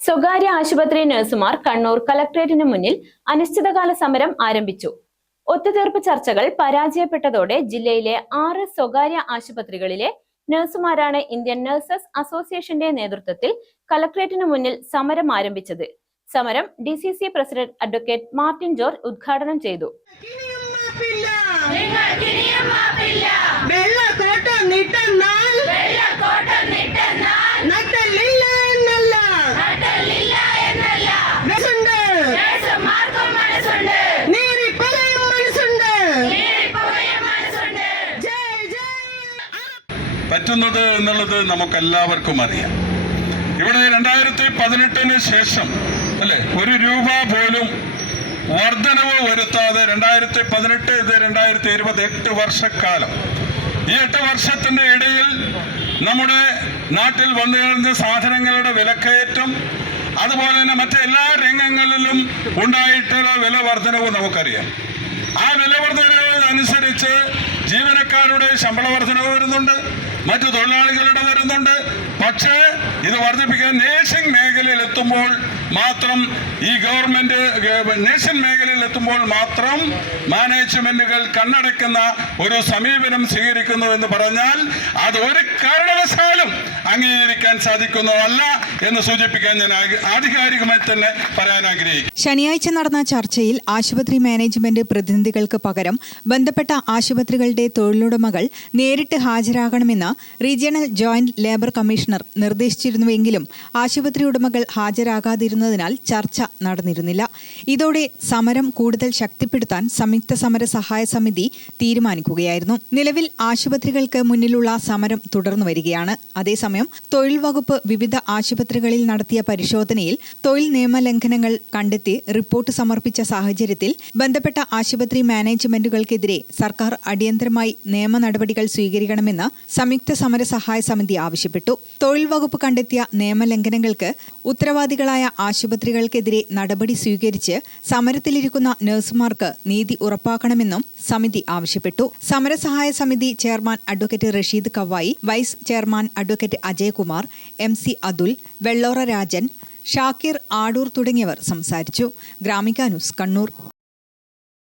സ്വകാര്യ ആശുപത്രി നഴ്സുമാർ കണ്ണൂർ കളക്ടറേറ്റിന് മുന്നിൽ അനിശ്ചിതകാല സമരം ആരംഭിച്ചു. ഒത്തുതീർപ്പ് ചർച്ചകൾ പരാജയപ്പെട്ടതോടെ ജില്ലയിലെ 6 സ്വകാര്യ ആശുപത്രികളിലെ നഴ്സുമാരാണ് ഇന്ത്യൻ നഴ്സസ് അസോസിയേഷന്റെ നേതൃത്വത്തിൽ കളക്ടറേറ്റിന് മുന്നിൽ സമരം ആരംഭിച്ചത്. സമരം DCC president advocate Martin George ഉദ്ഘാടനം ചെയ്തു. പറ്റുന്നത് എന്നുള്ളത് നമുക്കെല്ലാവർക്കും അറിയാം. ഇവിടെ 2018 ശേഷം അല്ലെ ഒരു രൂപ പോലും വർധനവ് വരുത്താതെ 2018 ഇത് 2020 8 വർഷക്കാലം. ഈ 8 വർഷത്തിന്റെ ഇടയിൽ നമ്മുടെ നാട്ടിൽ വന്നു കഴിഞ്ഞ സാധനങ്ങളുടെ വിലക്കയറ്റം, അതുപോലെ തന്നെ മറ്റെല്ലാ രംഗങ്ങളിലും ഉണ്ടായിട്ടുള്ള വില വർധനവ് നമുക്കറിയാം. ആ വില വർധനവ് അനുസരിച്ച് ജീവനക്കാരുടെ ശമ്പള വർധനവ് വരുന്നുണ്ട്, മറ്റു തൊഴിലാളികളുടെ വരുന്നുണ്ട്. പക്ഷേ ഇത് വർദ്ധിപ്പിക്കാൻ നേഴ്സിംഗ് മേഖലയിൽ എത്തുമ്പോൾ മാത്രം ഈ ഗവൺമെന്റ് നേഴ്സിംഗ് മേഖലയിൽ എത്തുമ്പോൾ മാത്രം മാനേജ്മെന്റുകൾ കണ്ണടയ്ക്കുന്ന ഒരു സമീപനം സ്വീകരിക്കുന്നു എന്ന് പറഞ്ഞാൽ അത് ഒരു കാരണവശാലും അംഗീകരിക്കാൻ സാധിക്കുന്നതല്ല എന്ന് സൂചിപ്പിക്കാൻ ഞാൻ ആധികാരികമായി തന്നെ പറയാൻ ആഗ്രഹിക്കുന്നു. ശനിയാഴ്ച നടന്ന ചർച്ചയിൽ ആശുപത്രി മാനേജ്മെന്റ് പ്രതിനിധികൾക്ക് പകരം ബന്ധപ്പെട്ട ആശുപത്രികളുടെ തൊഴിലുടമകൾ നേരിട്ട് ഹാജരാകണമെന്ന് റീജിയണൽ ജോയിന്റ് ലേബർ കമ്മീഷണർ നിർദ്ദേശിച്ചിരുന്നുവെങ്കിലും ആശുപത്രി ഉടമകൾ ഹാജരാകാതിരുന്നതിനാൽ ചർച്ച നടന്നിരുന്നില്ല. ഇതോടെ സമരം കൂടുതൽ ശക്തിപ്പെടുത്താൻ സംയുക്ത സമര സഹായ സമിതി തീരുമാനിക്കുകയായിരുന്നു. നിലവിൽ ആശുപത്രികൾക്ക് മുന്നിലുള്ള സമരം തുടർന്നു വരികയാണ്. അതേസമയം തൊഴിൽ വകുപ്പ് വിവിധ ആശുപത്രികളിൽ നടത്തിയ പരിശോധനയിൽ തൊഴിൽ നിയമലംഘനങ്ങൾ കണ്ടെത്തി റിപ്പോർട്ട് സമർപ്പിച്ച സാഹചര്യത്തിൽ ബന്ധപ്പെട്ട ആശുപത്രി മാനേജ്മെന്റുകൾക്കെതിരെ സർക്കാർ അടിയന്തരമായി നിയമ നടപടികൾ സ്വീകരിക്കണമെന്ന് സംയുക്ത സമര സഹായ സമിതി ആവശ്യപ്പെട്ടു. തൊഴിൽ വകുപ്പ് കണ്ടെത്തിയ നിയമലംഘനങ്ങൾക്ക് ഉത്തരവാദികളായ ആശുപത്രികൾക്കെതിരെ നടപടി സ്വീകരിച്ച് സമരത്തിലിരിക്കുന്ന നഴ്സുമാർക്ക് നീതി ഉറപ്പാക്കണമെന്നും സമിതി ആവശ്യപ്പെട്ടു. സമരസഹായ സമിതി chairman advocate Rasheed Kavayi, vice chairman advocate Ajaykumar, MC Athul, Vellora Rajan, Shakir Adoor തുടങ്ങിയവർ സംസാരിച്ചു. ഗ്രാമിക ന്യൂസ്, കണ്ണൂർ.